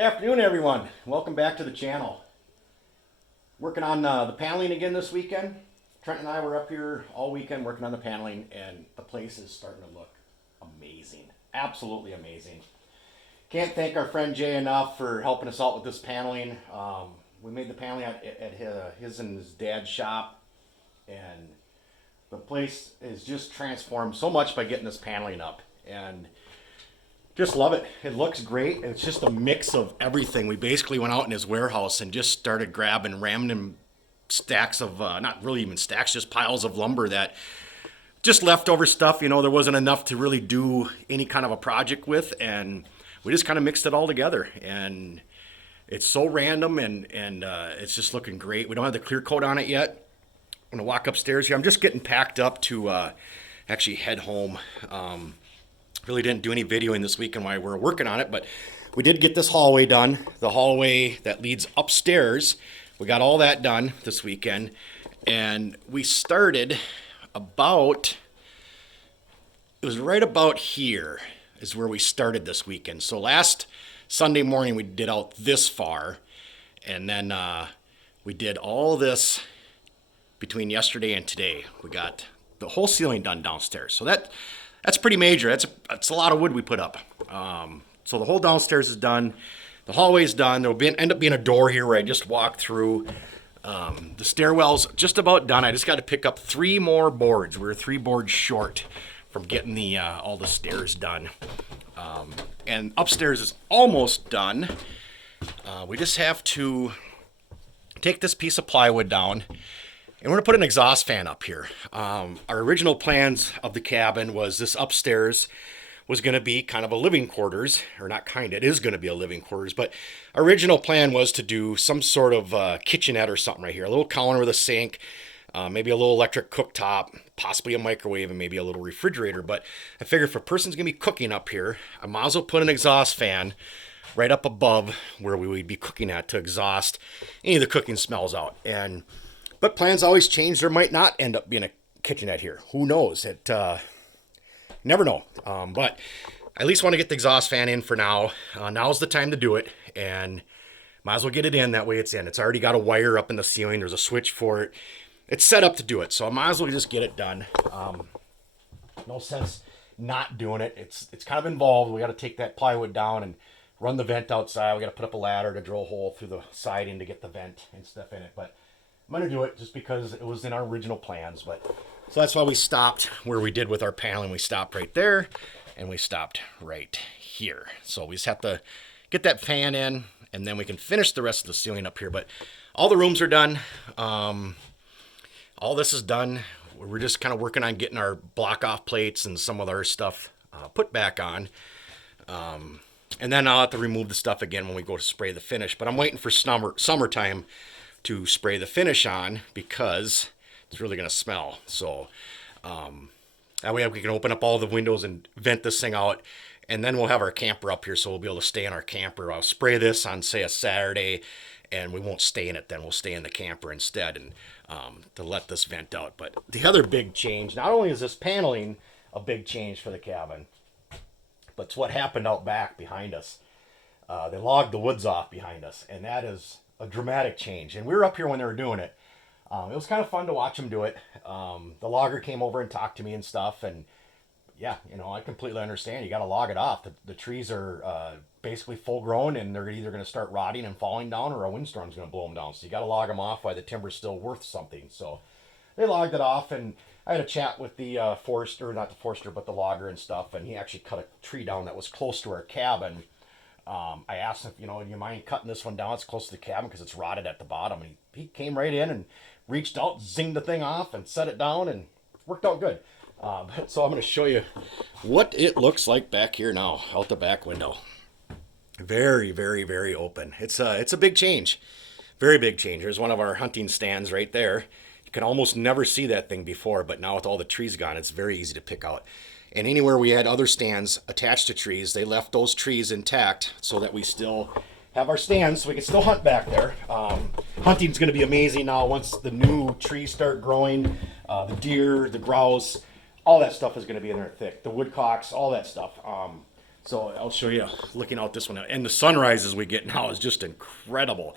afternoon, everyone. Welcome back to the channel. Working on the paneling again this weekend. Trenton and I were up here all weekend working on the paneling, and the place is starting to look amazing. Absolutely amazing. Can't thank our friend Jay enough for helping us out with this paneling. We made the paneling at his and his dad's shop, and the place is just transformed so much by getting this paneling up. And just love it. It looks great. It's just a mix of everything. We basically went out in his warehouse and just started grabbing random stacks of, not really even stacks, just piles of lumber that just leftover stuff. You know, there wasn't enough to really do any kind of a project with. And we just kind of mixed it all together. And it's so random and it's just looking great. We don't have the clear coat on it yet. I'm going to walk upstairs here. I'm just getting packed up to actually head home. Really didn't do any videoing this weekend while we were working on it, but we did get this hallway done. The hallway that leads upstairs, we got all that done this weekend. And we started about, it was right about here is where we started this weekend. So last Sunday morning we did out this far, and then we did all this between yesterday and today. We got the whole ceiling done downstairs. So that's pretty major. That's a lot of wood we put up. So the whole downstairs is done. The hallway's done. There'll end up being a door here where I just walked through. The stairwell's just about done. I just got to pick up 3 more boards. We were 3 boards short from getting the all the stairs done. And upstairs is almost done. We just have to take this piece of plywood down. And we're going to put an exhaust fan up here. Our original plans of the cabin was this upstairs was going to be kind of a living quarters, or not kind, it is going to be a living quarters, but our original plan was to do some sort of kitchenette or something right here. A little counter with a sink, maybe a little electric cooktop, possibly a microwave, and maybe a little refrigerator. But I figured if a person's going to be cooking up here, I might as well put an exhaust fan right up above where we would be cooking at to exhaust any of the cooking smells out. But plans always change. There might not end up being a kitchenette here. Who knows? Never know. But I at least want to get the exhaust fan in for now. Now's the time to do it, and might as well get it in. That way it's in. It's already got a wire up in the ceiling. There's a switch for it. It's set up to do it, so I might as well just get it done. No sense not doing it. It's kind of involved. We got to take that plywood down and run the vent outside. We got to put up a ladder to drill a hole through the siding to get the vent and stuff in it. But I'm going to do it just because it was in our original plans. So that's why we stopped where we did with our paneling. We stopped right there, and we stopped right here. So we just have to get that fan in, and then we can finish the rest of the ceiling up here. But all the rooms are done. All this is done. We're just kind of working on getting our block-off plates and some other stuff put back on. And then I'll have to remove the stuff again when we go to spray the finish. But I'm waiting for summertime to spray the finish on because it's really going to smell. So that way we can open up all the windows and vent this thing out, and then we'll have our camper up here, so we'll be able to stay in our camper. I'll spray this on, say, a Saturday, and we won't stay in it then. We'll stay in the camper instead, and to let this vent out. But the other big change, not only is this paneling a big change for the cabin, but it's what happened out back behind us. They logged the woods off behind us, and that is a dramatic change. And we were up here when they were doing it. It was kind of fun to watch them do it. The logger came over and talked to me and stuff. And yeah, I completely understand. You got to log it off. The trees are basically full grown, and they're either going to start rotting and falling down, or a windstorm's going to blow them down. So you got to log them off while the timber's still worth something. So they logged it off, and I had a chat with the forester, not the forester, but the logger and stuff. And he actually cut a tree down that was close to our cabin. I asked him, do you mind cutting this one down? It's close to the cabin because it's rotted at the bottom. And he came right in and reached out, zinged the thing off, and set it down, and worked out good. So I'm going to show you what it looks like back here now, out the back window. Very, very, very open. It's a big change. Very big change. There's one of our hunting stands right there. You can almost never see that thing before, but now with all the trees gone, it's very easy to pick out. And anywhere we had other stands attached to trees, they left those trees intact so that we still have our stands, so we can still hunt back there. Hunting's going to be amazing now once the new trees start growing. The deer, the grouse, all that stuff is going to be in there thick. The woodcocks, all that stuff. So I'll show you looking out this one. And the sunrises we get now is just incredible.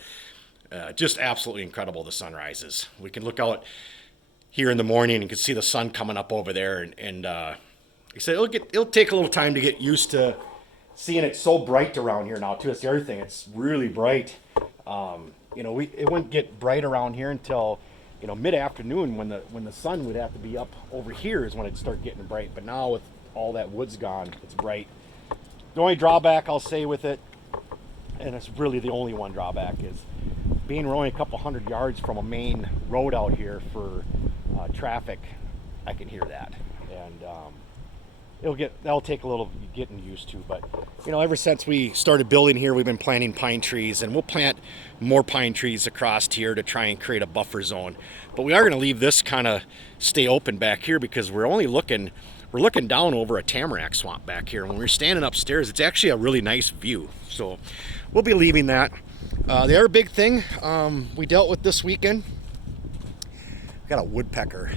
Just absolutely incredible, the sunrises. We can look out here in the morning and you can see the sun coming up over there. And like I said, it'll take a little time to get used to seeing it so bright around here now too. That's the other thing. It's really bright. It wouldn't get bright around here until mid-afternoon when the sun would have to be up over here is when it'd start getting bright. But now with all that wood's gone, it's bright. The only drawback I'll say with it, and it's really the only one drawback, is being we're only a couple hundred yards from a main road out here for traffic. I can hear that, and that'll take a little getting used to. But ever since we started building here, we've been planting pine trees, and we'll plant more pine trees across here to try and create a buffer zone. But we are going to leave this kind of stay open back here because we're looking down over a tamarack swamp back here. When we're standing upstairs, it's actually a really nice view. So we'll be leaving that. The other big thing we dealt with this weekend, we got a woodpecker.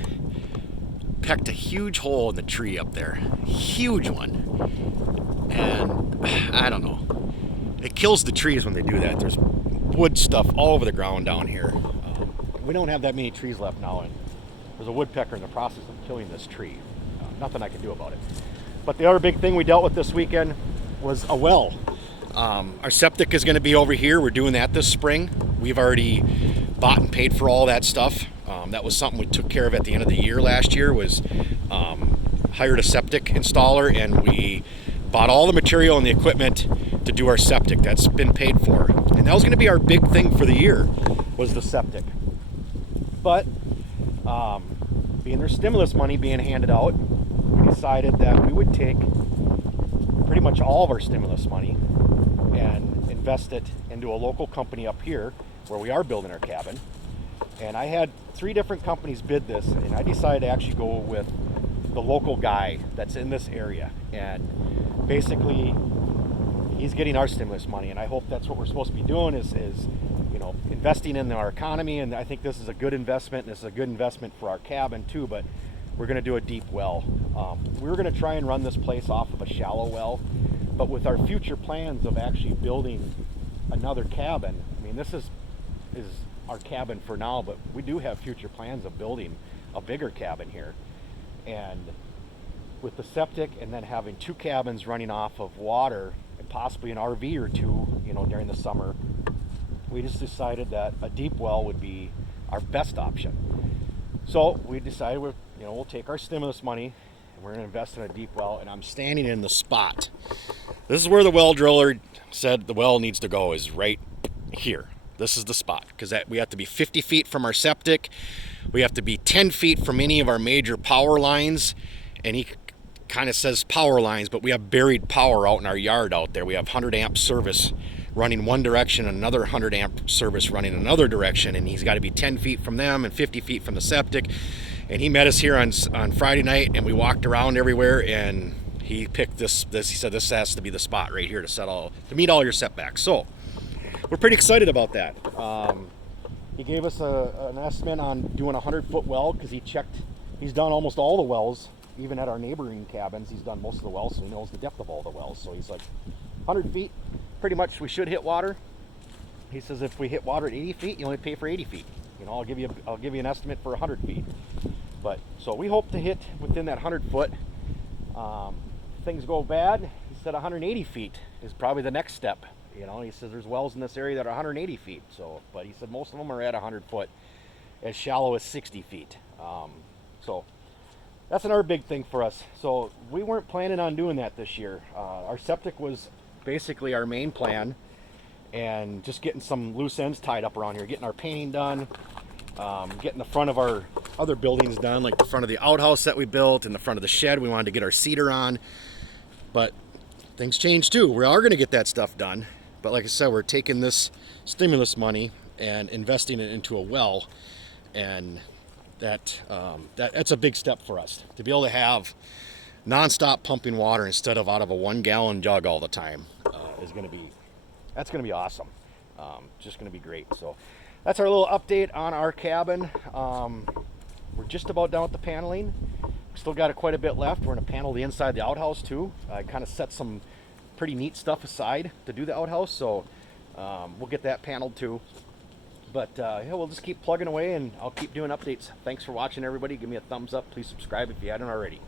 Pecked a huge hole in the tree up there. Huge one. And I don't know. It kills the trees when they do that. There's wood stuff all over the ground down here. We don't have that many trees left now, and there's a woodpecker in the process of killing this tree. Nothing I can do about it. But the other big thing we dealt with this weekend was a well. Our septic is going to be over here. We're doing that this spring. We've already bought and paid for all that stuff. That was something we took care of at the end of the year last year, was hired a septic installer, and we bought all the material and the equipment to do our septic. That's been paid for. And that was going to be our big thing for the year, was the septic. But being there's stimulus money being handed out, we decided that we would take pretty much all of our stimulus money and invest it into a local company up here where we are building our cabin. And I had 3 different companies bid this, and I decided to actually go with the local guy that's in this area. And basically, he's getting our stimulus money, and I hope that's what we're supposed to be doing is investing in our economy. And I think this is a good investment, and this is a good investment for our cabin too. But we're going to do a deep well. We were going to try and run this place off of a shallow well, but with our future plans of actually building another cabin, I mean, this is our cabin for now, but we do have future plans of building a bigger cabin here. And with the septic and then having 2 cabins running off of water and possibly an RV or 2, during the summer, we just decided that a deep well would be our best option. So we decided we'll take our stimulus money and we're going to invest in a deep well. And I'm standing in the spot. This is where the well driller said the well needs to go, is right here. This is the spot, because we have to be 50 feet from our septic. We have to be 10 feet from any of our major power lines. And he kind of says power lines, but we have buried power out in our yard out there. We have 100 amp service running one direction and another 100 amp service running another direction. And he's got to be 10 feet from them and 50 feet from the septic. And he met us here on Friday night, and we walked around everywhere, and he picked this. He said this has to be the spot right here to meet all your setbacks. So we're pretty excited about that. He gave us an estimate on doing a 100-foot well, because he's done almost all the wells, even at our neighboring cabins. He's done most of the wells, so he knows the depth of all the wells. So he's like, 100 feet, pretty much we should hit water. He says if we hit water at 80 feet, you only pay for 80 feet. I'll give you an estimate for 100 feet. But so we hope to hit within that 100 foot. Things go bad, he said 180 feet is probably the next step. He says there's wells in this area that are 180 feet. But he said most of them are at 100 foot, as shallow as 60 feet. So that's another big thing for us. So we weren't planning on doing that this year. Our septic was basically our main plan, and just getting some loose ends tied up around here, getting our painting done, getting the front of our other buildings done, like the front of the outhouse that we built and the front of the shed. We wanted to get our cedar on, but things changed too. We are going to get that stuff done. But like I said, we're taking this stimulus money and investing it into a well, and that's a big step for us to be able to have nonstop pumping water instead of out of a 1-gallon jug all the time. That's going to be awesome. Just going to be great. So that's our little update on our cabin. We're just about done with the paneling. Still got quite a bit left. We're going to panel the inside of the outhouse too. I kind of set some pretty neat stuff aside to do the outhouse, so we'll get that paneled too. But yeah, we'll just keep plugging away, and I'll keep doing updates. Thanks for watching, everybody. Give me a thumbs up. Please subscribe if you hadn't already.